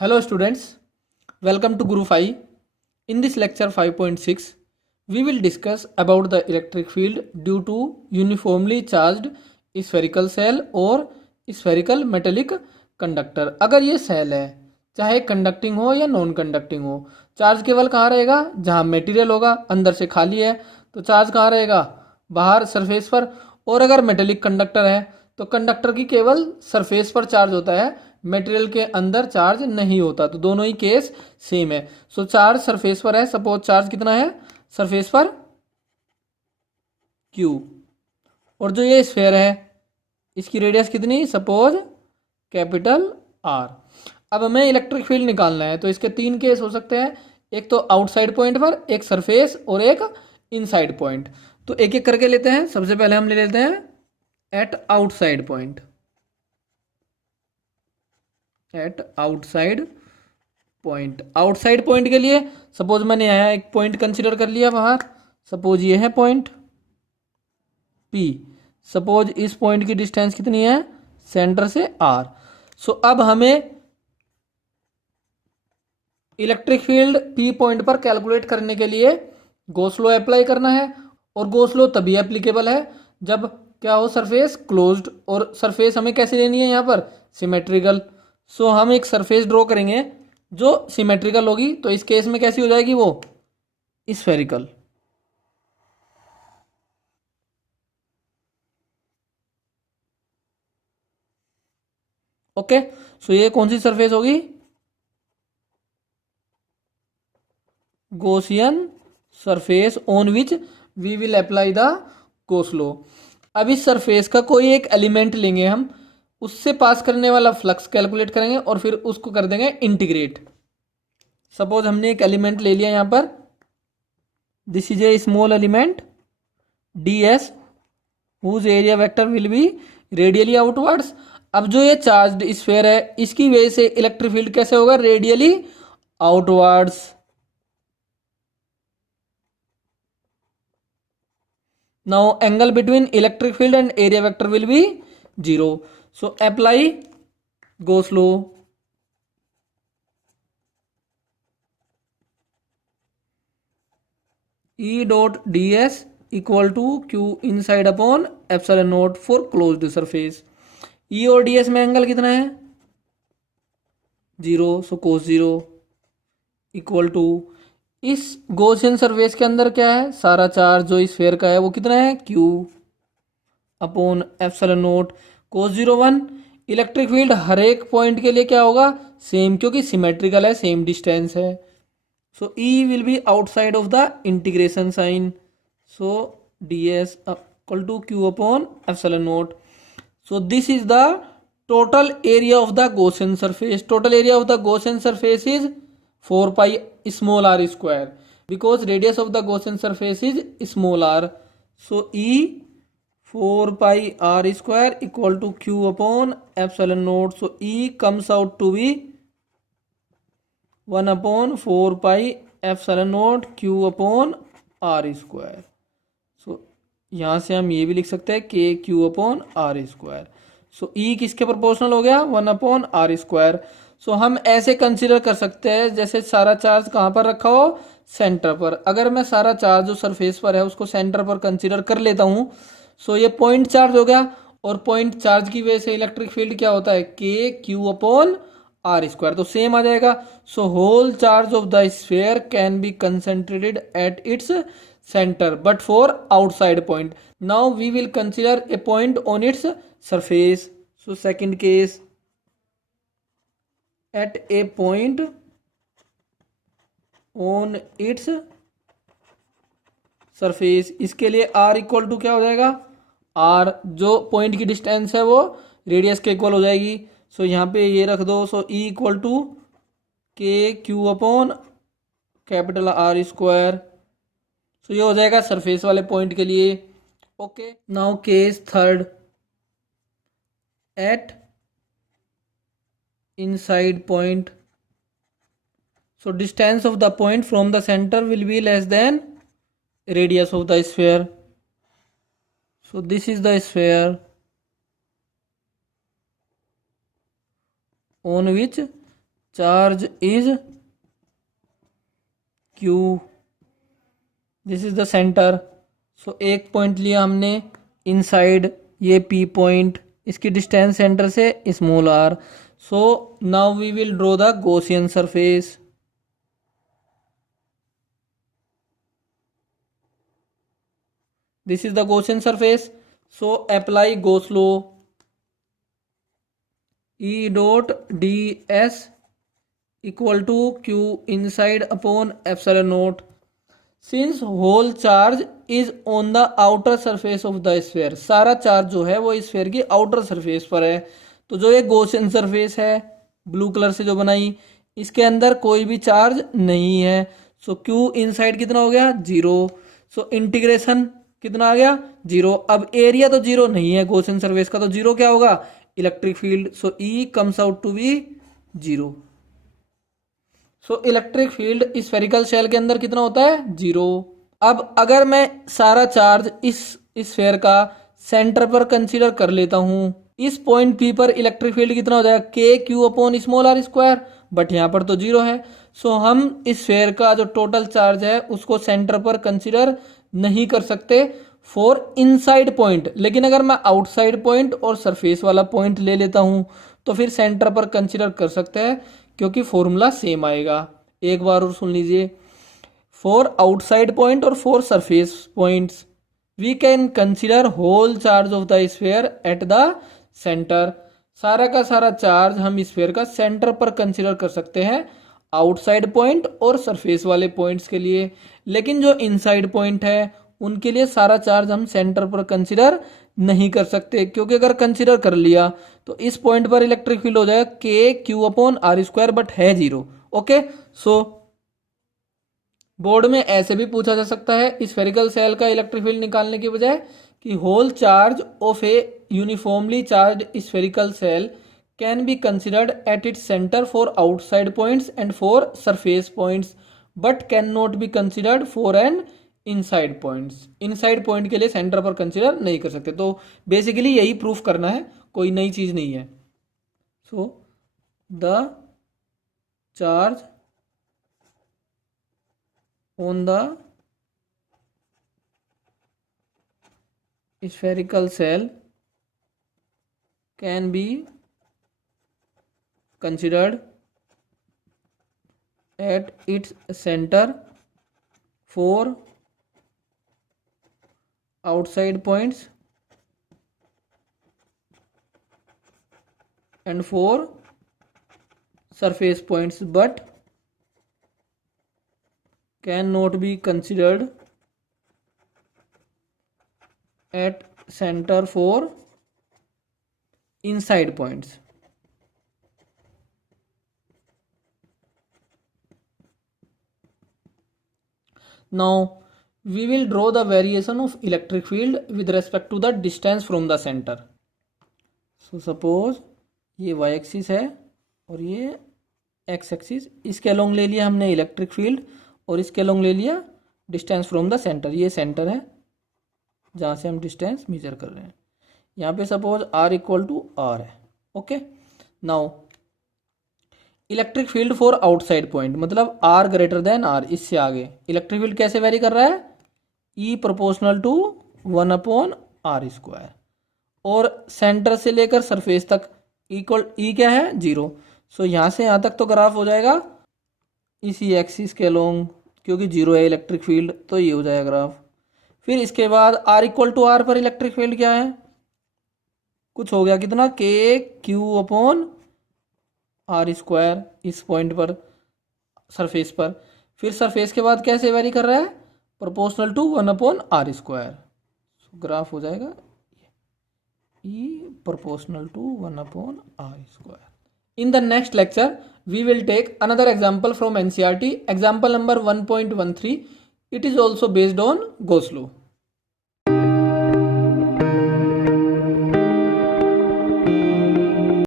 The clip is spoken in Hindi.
Hello students, welcome to Guru 5. In this lecture 5.6, we will discuss about the electric field due to uniformly charged spherical cell और spherical metallic conductor. अगर ये सेल है, चाहे कंडक्टिंग हो या नॉन कंडक्टिंग हो, चार्ज केवल कहाँ रहेगा? जहाँ मटेरियल होगा, अंदर से खाली है तो चार्ज कहाँ रहेगा? बाहर सरफेस पर। और अगर मेटेलिक कंडक्टर है तो कंडक्टर की केवल सरफेस पर चार्ज होता है, मटेरियल के अंदर चार्ज नहीं होता। तो दोनों ही केस सेम है। सो चार्ज सरफेस पर है, सपोज चार्ज कितना है सरफेस पर? Q। और जो ये स्फेयर है इसकी रेडियस कितनी? Suppose capital R। अब हमें इलेक्ट्रिक फील्ड निकालना है तो इसके तीन केस हो सकते हैं, एक तो आउटसाइड पॉइंट पर, एक सरफेस और एक इनसाइड पॉइंट। तो एक एक करके लेते हैं। सबसे पहले हम ले लेते हैं at outside point. At outside point, outside point के लिए सपोज मैंने यहाँ एक पॉइंट कंसीडर कर लिया बाहर, सपोज ये है पॉइंट P। सपोज इस पॉइंट की डिस्टेंस कितनी है सेंटर से R। सो अब हमें इलेक्ट्रिक फील्ड P पॉइंट पर कैलकुलेट करने के लिए गॉस लॉ अप्लाई करना है। और गॉस लॉ तभी एप्लीकेबल है जब क्या हो? Surface closed. और सरफेस हमें कैसे लेनी है यहाँ पर? सिमेट्रिकल। सो हम एक सरफेस ड्रॉ करेंगे जो सिमेट्रिकल होगी, तो इस केस में कैसी हो जाएगी वो? स्फेरिकल। ओके, सो ये कौन सी सरफेस होगी? Gaussian surface on which we will apply the Gauss law. अब इस सरफेस का कोई एक एलिमेंट लेंगे हम, उससे पास करने वाला फ्लक्स कैलकुलेट करेंगे और फिर उसको कर देंगे इंटीग्रेट। सपोज हमने एक एलिमेंट ले लिया यहाँ पर, this is a small element ds whose area vector will be radially outwards. अब जो ये चार्ज्ड स्फीयर है इसकी वजह से इलेक्ट्रिक फील्ड कैसे होगा? Radially outwards. Now angle between electric field and area vector will be 0। So apply Gauss law. E dot ds equal to Q inside upon epsilon naught for closed surface. E और ds में एंगल कितना है? 0। सो कोस 0 इक्वल टू, इस गॉसियन सरफेस के अंदर क्या है? सारा चार्ज जो इस स्फीयर का है वो कितना है? Q upon epsilon not cos 0 1। Electric field हर एक पॉइंट के लिए क्या होगा? सेम, क्योंकि सिमेट्रिकल है, सेम डिस्टेंस है। So E will be outside of the integration sign. So ds equal to Q upon epsilon naught. So this is the total area of the Gaussian surface. Total area of the Gaussian surface is 4 pi small r square, because radius of the Gaussian surface is small r. So E 4 pi r square equal to Q upon epsilon naught. So E comes out to be 1 upon 4 pi epsilon not Q upon R square. So यहाँ से हम ये भी लिख सकते हैं के Q अपॉन R स्क्वायर। सो E किसके प्रोपोर्शनल हो गया? 1 अपॉन R स्क्वायर। सो हम ऐसे कंसिडर कर सकते हैं जैसे सारा चार्ज कहाँ पर रखा हो? सेंटर पर। अगर मैं सारा चार्ज जो सरफेस पर है उसको सेंटर पर कंसिडर कर लेता हूँ, सो ये पॉइंट चार्ज हो गया। और पॉइंट चार्ज की वजह से इलेक्ट्रिक फील्ड क्या होता है? K Q upon R square. तो सेम आ जाएगा। So whole charge of the sphere can be concentrated at its centre but for outside point. Now we will consider a point on its surface. So second case, at a point on its surface. इसके लिए R इक्वल टू क्या हो जाएगा? R जो पॉइंट की डिस्टेंस है वो रेडियस के इक्वल हो जाएगी। सो यहाँ पे ये रख दो। So E equal to k Q upon capital R square. So ये हो जाएगा सरफेस वाले पॉइंट के लिए। Okay, now case third, at inside point. So distance of the point from the centre will be less than radius of the sphere. So this is the sphere on which charge is Q, this is the centre. So एक पॉइंट लिया हमने इनसाइड, ये पी पॉइंट, इसकी डिस्टेंस सेंटर से small R. So now we will draw the Gaussian surface. This is the Gaussian surface. So apply Gauss law, E dot D S equal to Q inside upon epsilon not. Since whole charge is on the outer surface of the sphere, सारा चार्ज जो है वो स्फीयर की आउटर सरफेस पर है। तो जो ये गॉसियन सरफेस है ब्लू कलर से जो बनाई, इसके अंदर कोई भी चार्ज नहीं है। सो क्यू इनसाइड कितना हो गया, जीरो। सो इंटीग्रेशन कितना आ गया, जीरो। अब एरिया तो जीरो नहीं है गॉसियन सरफेस का, तो जीरो क्या होगा, electric field. So E comes out to be zero. So electric field spherical shell के अंदर कितना होता है, जीरो। अब अगर मैं सारा चार्ज इस स्फेयर का सेंटर पर कंसीडर कर लेता हूं, इस पॉइंट पी पर इलेक्ट्रिक फील्ड कितना हो जाएगा, K Q upon small R square, but यहां पर तो जीरो है। सो हम इस स्फेयर का जो टोटल चार्ज है उसको सेंटर पर कंसीडर नहीं कर सकते फॉर इनसाइड पॉइंट। लेकिन अगर मैं आउटसाइड पॉइंट और सरफेस वाला पॉइंट ले लेता हूं तो फिर सेंटर पर कंसीडर कर सकते हैं, क्योंकि फॉर्मूला सेम आएगा। एक बार और सुन लीजिए, फॉर आउटसाइड पॉइंट और for surface points we can consider whole charge of the sphere at the centre. सारा का सारा चार्ज हम स्फीयर का सेंटर पर कंसीडर कर सकते हैं आउटसाइड पॉइंट और सरफेस वाले पॉइंट्स के लिए। लेकिन जो इनसाइड पॉइंट है उनके लिए सारा चार्ज हम सेंटर पर कंसीडर नहीं कर सकते, क्योंकि अगर कंसीडर कर लिया तो इस पॉइंट पर इलेक्ट्रिक फील्ड हो जाएगा K Q upon R square, but है जीरो। ओके, सो बोर्ड में ऐसे भी पूछा जा सकता है स्फेरिकल सेल का इलेक्ट्रिक फील्ड निकालने की बजाय कि whole charge of a uniformly charged spherical shell can be considered at its centre for outside points and for surface points, but can not be considered for an inside points. Inside point के लिए सेंटर पर कंसिडर नहीं कर सकते। तो बेसिकली यही प्रूफ करना है, कोई नई चीज नहीं है। So the charge on the spherical cell can be considered at its center for outside points and for surface points, but cannot be considered at center for inside points. Now we will draw the variation of electric field with respect to the distance from the center. So suppose ये y एक्सिस है और ये x एक्सिस, इसके अलोंग ले लिया हमने इलेक्ट्रिक फील्ड और इसके लॉन्ग ले लिया डिस्टेंस फ्रॉम द सेंटर। ये सेंटर है जहाँ से हम डिस्टेंस मेजर कर रहे हैं। यहाँ पे suppose r equal to r है। Okay, now electric field for outside point, मतलब r ग्रेटर देन r, इससे आगे इलेक्ट्रिक फील्ड कैसे वेरी कर रहा है, E proportional to 1 upon R square, और सेंटर से लेकर सरफेस तक इक्वल E क्या है, जीरो। सो यहाँ से यहाँ तक तो ग्राफ हो जाएगा इसी एक्सिस के अलोंग, क्योंकि जीरो है इलेक्ट्रिक फील्ड, तो ये हो जाएगा ग्राफ। फिर इसके बाद r इक्वल टू आर पर इलेक्ट्रिक फील्ड क्या है, कुछ हो गया कितना, के क्यू अपॉन आर स्क्वायर इस पॉइंट पर सरफेस पर। फिर सरफेस के बाद कैसे वेरी कर रहा है, proportional to 1 upon R square. Graph हो जाएगा E proportional to 1 upon r square. In the next lecture, we will take another example from NCERT, example number 1.13. It is also based on Gauss law.